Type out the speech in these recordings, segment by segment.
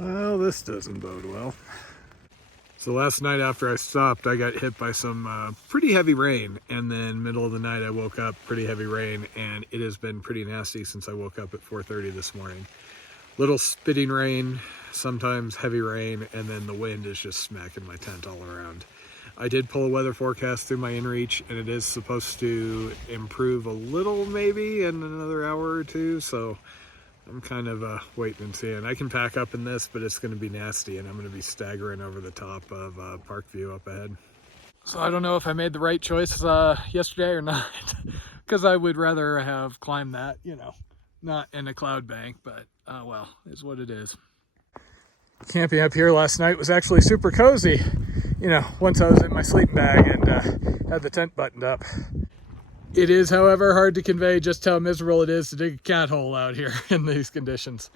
Well, this doesn't bode well. So last night after I stopped, I got hit by some pretty heavy rain, and then middle of the night I woke up, pretty heavy rain, and it has been pretty nasty since I woke up at 4:30 this morning. Little spitting rain, sometimes heavy rain, and then the wind is just smacking my tent all around. I did pull a weather forecast through my inReach, and it is supposed to improve a little maybe in another hour or two, so I'm kind of waiting and seeing. I can pack up in this, but it's going to be nasty, and I'm going to be staggering over the top of Parkview up ahead. So I don't know if I made the right choice yesterday or not, because I would rather have climbed that, you know, not in a cloud bank, but well, is what it is. Camping up here last night was actually super cozy, you know, once I was in my sleeping bag and had the tent buttoned up. It is, however, hard to convey just how miserable it is to dig a cat hole out here in these conditions.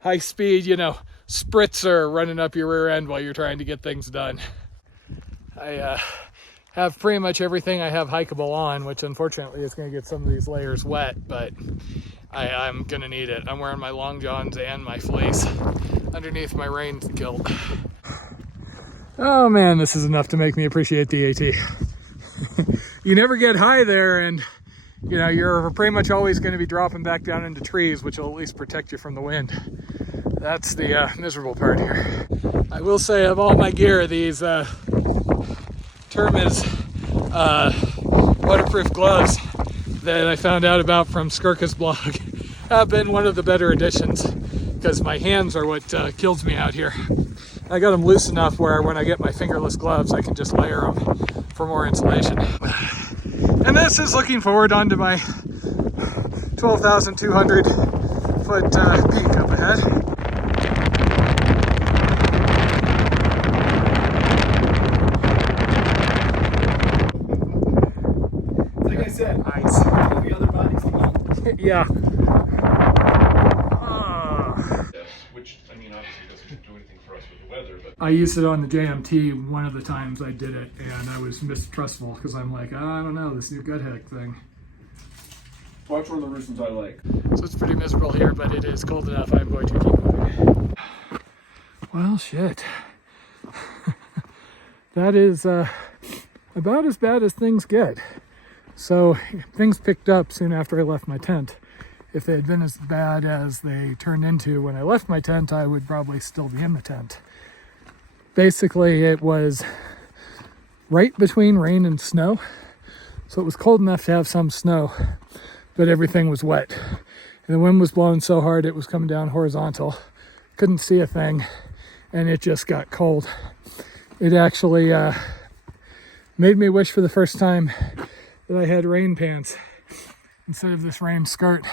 High speed, you know, spritzer running up your rear end while you're trying to get things done. I have pretty much everything I have hikeable on, which unfortunately is going to get some of these layers wet, but I'm going to need it. I'm wearing my long johns and my fleece underneath my rain kilt. Oh man, this is enough to make me appreciate the AT. You never get high there, and you know, you're pretty much always going to be dropping back down into trees, which will at least protect you from the wind. That's the miserable part here. I will say, of all my gear, these Termis waterproof gloves that I found out about from Skirka's blog have been one of the better additions, because my hands are what kills me out here. I got them loose enough where when I get my fingerless gloves, I can just layer them for more insulation. And this is looking forward onto my 12,200 foot peak up ahead. Like I said, Nice. the other bodies to go. Yeah. Which, I mean, obviously doesn't do anything for us with the weather, but... I used it on the JMT one of the times I did it, and I was mistrustful because I'm like, I don't know, this new gut heck thing. Watch one of the reasons I like. So it's pretty miserable here, but it is cold enough. I'm going to keep moving. Well, shit. That is about as bad as things get. So things picked up soon after I left my tent. If they had been as bad as they turned into when I left my tent, I would probably still be in the tent. Basically, it was right between rain and snow. So it was cold enough to have some snow, but everything was wet. And the wind was blowing so hard it was coming down horizontal. Couldn't see a thing, and it just got cold. It actually made me wish for the first time that I had rain pants instead of this rain skirt,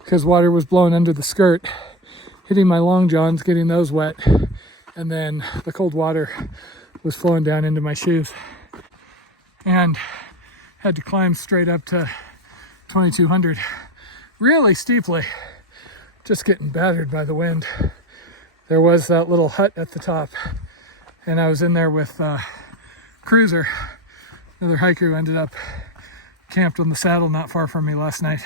because water was blowing under the skirt, hitting my long johns, getting those wet, and then the cold water was flowing down into my shoes. And had to climb straight up to 2,200 really steeply, just getting battered by the wind. There was that little hut at the top, and I was in there with Cruiser, another hiker who ended up camped on the saddle not far from me last night.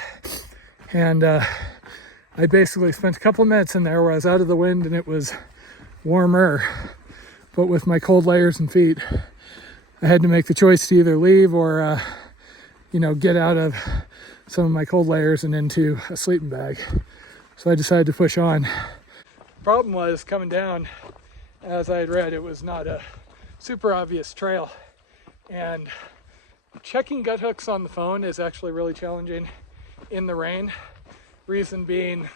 And I basically spent a couple of minutes in there where I was out of the wind and it was warmer, but with my cold layers and feet, I had to make the choice to either leave or you know, get out of some of my cold layers and into a sleeping bag. So I decided to push on. The problem was coming down, as I had read, it was not a super obvious trail, and checking gut hooks on the phone is actually really challenging in the rain. Reason being,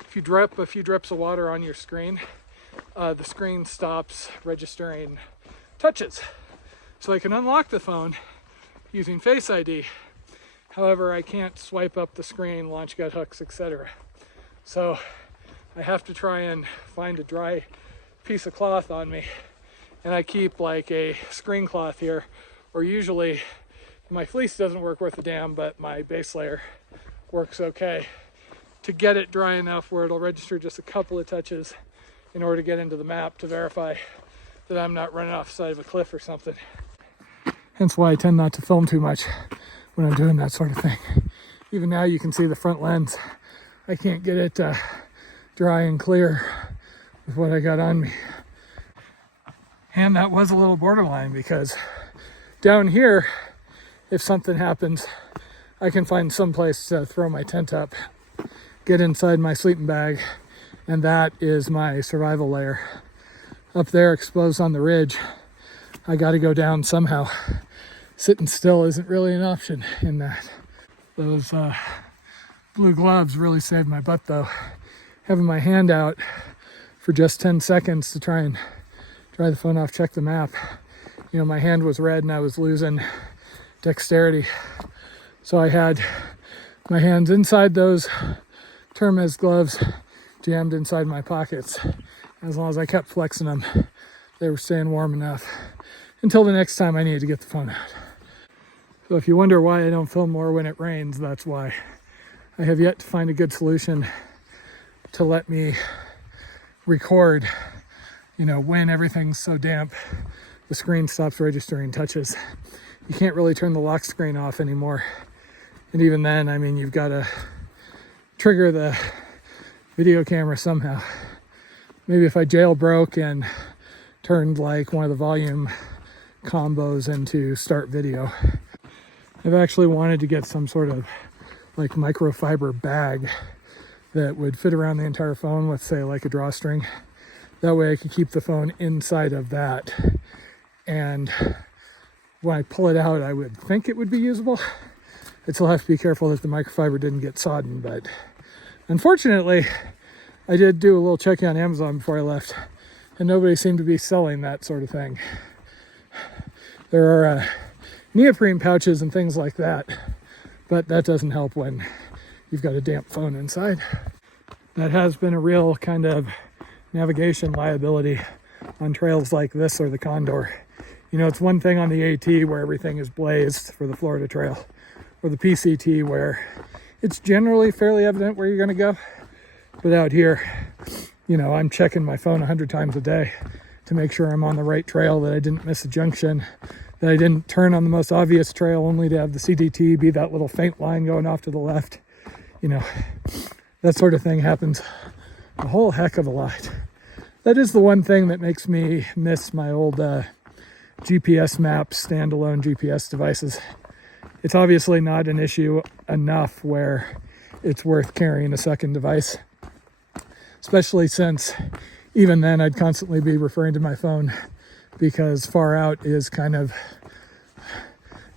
if you drip a few drips of water on your screen, the screen stops registering touches. So I can unlock the phone using Face ID. However, I can't swipe up the screen, launch gut hooks, etc. So I have to try and find a dry piece of cloth on me. And I keep like a screen cloth here, or usually my fleece doesn't work worth a damn, but my base layer works okay, to get it dry enough where it'll register just a couple of touches in order to get into the map to verify that I'm not running off the side of a cliff or something. Hence why I tend not to film too much when I'm doing that sort of thing. Even now you can see the front lens. I can't get it dry and clear with what I got on me. And that was a little borderline because down here, if something happens, I can find some place to throw my tent up, get inside my sleeping bag, and that is my survival layer. Up there, exposed on the ridge, I got to go down somehow. Sitting still isn't really an option in that. Those blue gloves really saved my butt though. Having my hand out for just 10 seconds to try and dry the phone off, check the map. You know, my hand was red and I was losing dexterity. So I had my hands inside those Termez gloves, jammed inside my pockets. As long as I kept flexing them, they were staying warm enough until the next time I needed to get the phone out. So if you wonder why I don't film more when it rains, that's why. I have yet to find a good solution to let me record, you know, when everything's so damp, the screen stops registering touches. You can't really turn the lock screen off anymore. And even then, I mean, you've got to trigger the video camera somehow. Maybe if I jailbroke and turned like one of the volume combos into start video. I've actually wanted to get some sort of like microfiber bag that would fit around the entire phone with, say, like a drawstring. That way I could keep the phone inside of that. And when I pull it out, I would think it would be usable. I'd still have to be careful that the microfiber didn't get sodden, but unfortunately, I did do a little checking on Amazon before I left, and nobody seemed to be selling that sort of thing. There are neoprene pouches and things like that, but that doesn't help when you've got a damp phone inside. That has been a real kind of navigation liability on trails like this or the Condor. You know, it's one thing on the AT where everything is blazed for the Florida Trail, or the PCT where it's generally fairly evident where you're going to go. But out here, you know, I'm checking my phone 100 times a day to make sure I'm on the right trail, that I didn't miss a junction, that I didn't turn on the most obvious trail only to have the CDT be that little faint line going off to the left. You know, that sort of thing happens a whole heck of a lot. That is the one thing that makes me miss my old GPS maps, standalone GPS devices. It's obviously not an issue enough where it's worth carrying a second device, especially since even then I'd constantly be referring to my phone because Far Out is kind of,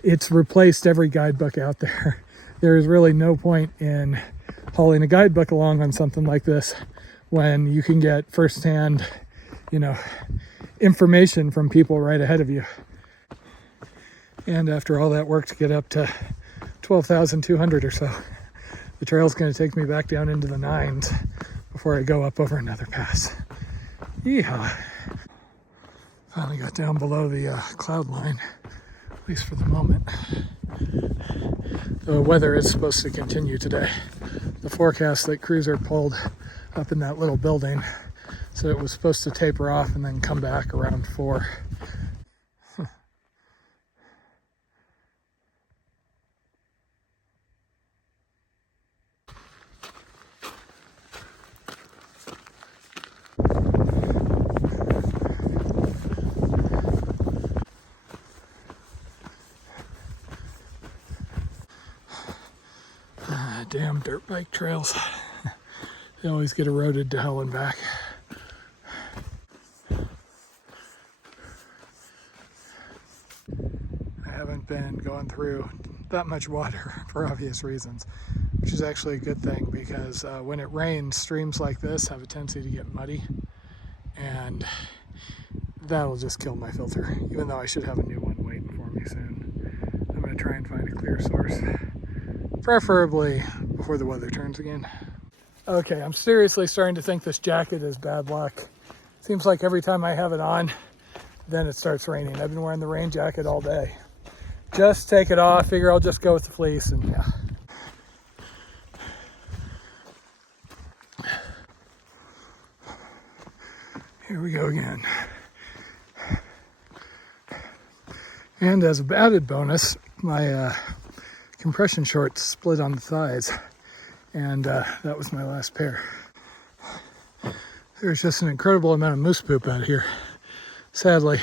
it's replaced every guidebook out there. There is really no point in hauling a guidebook along on something like this when you can get firsthand, you know, information from people right ahead of you. And after all that work to get up to 12,200 or so, the trail's going to take me back down into the 9s before I go up over another pass. Yeehaw. Finally got down below the cloud line, at least for the moment. The weather is supposed to continue today. The forecast that Cruiser pulled up in that little building said it was supposed to taper off and then come back around 4. Damn dirt bike trails. They always get eroded to hell and back. I haven't been going through that much water for obvious reasons, which is actually a good thing because when it rains, streams like this have a tendency to get muddy, and that'll just kill my filter, even though I should have a new one waiting for me soon. I'm going to try and find a clear source, preferably before the weather turns again. Okay, I'm seriously starting to think this jacket is bad luck. Seems like every time I have it on, then it starts raining. I've been wearing the rain jacket all day. Just take it off, figure I'll just go with the fleece, and yeah. Here we go again. And as a added bonus, my compression shorts split on the thighs, and that was my last pair. There's just an incredible amount of moose poop out here. Sadly,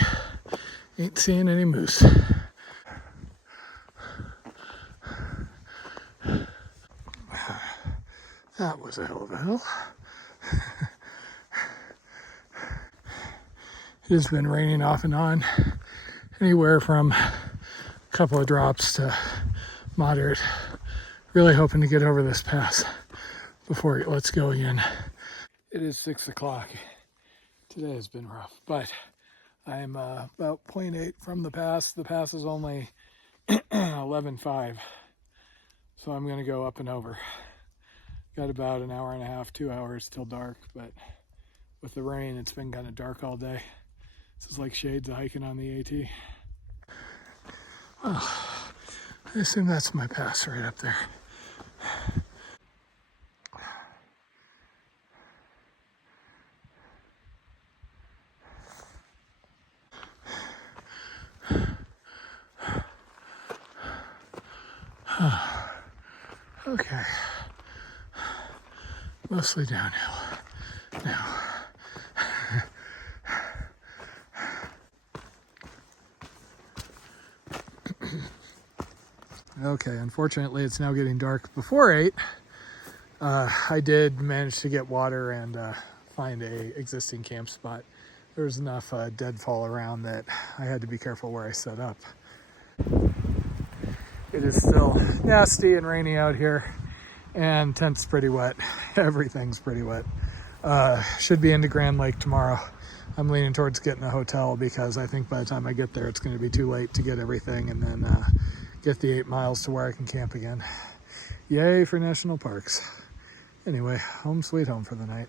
ain't seeing any moose. That was a hell of a hill. It has been raining off and on, anywhere from a couple of drops to moderate. Really hoping to get over this pass before it lets go again. It is 6 o'clock. Today has been rough, but I'm about 0.8 from the pass. The pass is only 11.5, so I'm gonna go up and over. Got about an hour and a half, 2 hours till dark, but with the rain, it's been kind of dark all day. This is like shades of hiking on the AT. Well, I assume that's my pass right up there. Okay, mostly downhill now. Okay, unfortunately it's now getting dark before 8. I did manage to get water and find a existing camp spot. There was enough deadfall around that I had to be careful where I set up. It is still nasty and rainy out here, and tent's pretty wet. Everything's pretty wet. Should be into Grand Lake tomorrow. I'm leaning towards getting a hotel because I think by the time I get there, it's going to be too late to get everything and then get the 8 miles to where I can camp again. Yay for national parks. Anyway, home sweet home for the night.